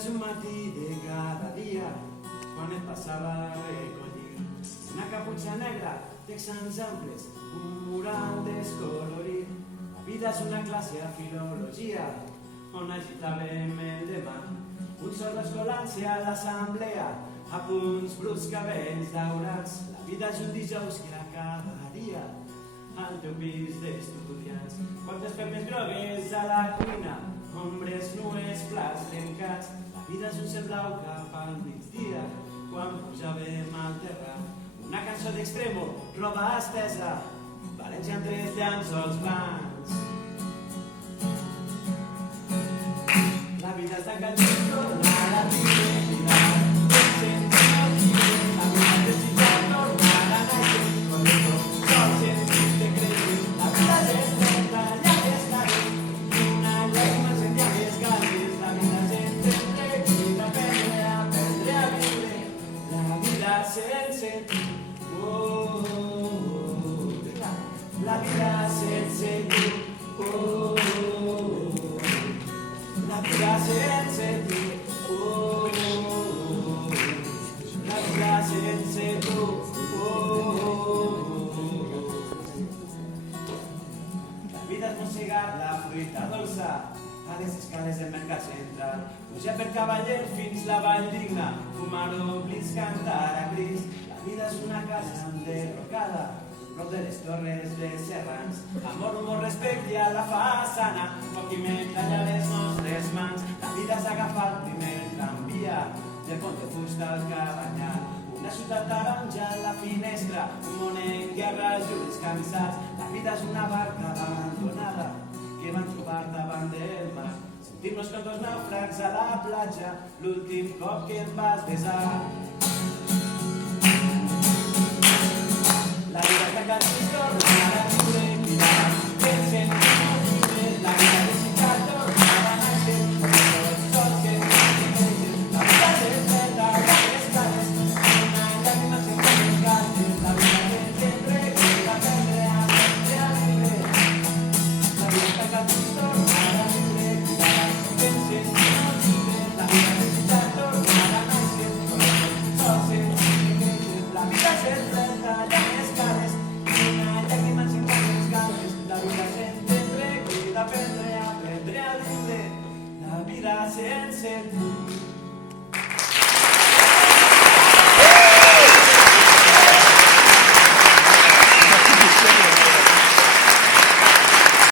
és un matí de cada dia, quan et passava a recollir una caputxa negra, texans amples, un mural descolorit. La vida és una classe a filologia, on agitàvem el demà. Un sord escolant-se a l'assemblea, a punts bruts, cabells daurats. La vida és un dijous que acabaria al teu pis d'estudiants. Quantes permes grogues a la cuina, ombres nues, plats trencats. La vida és un cel blau cap al migdia, quan pujàvem al terrat. Una cançó d'Extremo, roba estesa, València amb 3 llençols blancs. La vida és tan cançó, la vida sense oxigen, la vida necessita tornar a néixer, con esto sol sentit de créixer. La vida és lenta, ja estaré, una llàgrima sentia més ganes. La vida sense entrevista, aprendre a viure, la vida sense tu. La vida sense tu. La vida sense tu. La vida sense tu. La vida és mossegar la fruita dolça a les escales del mercat central, pujar per Cavaller fins la Vall Digna, fumar oblits, cantar a crits. La vida és una casa enderrocada prop de les torres de Serrans, amor, humor, respecte a la façana, foc i metall a les nostres mans. La vida és agafar el primer tramvia del pont de fusta al Cabanyal, una ciutat taronja a la finestra, un món en guerra, ulls cansats. La vida és una barca abandonada que van trobar davant del mar. Sentim-nos com dos nàufrags a la platja, l'últim cop que em vas besar. La vida és la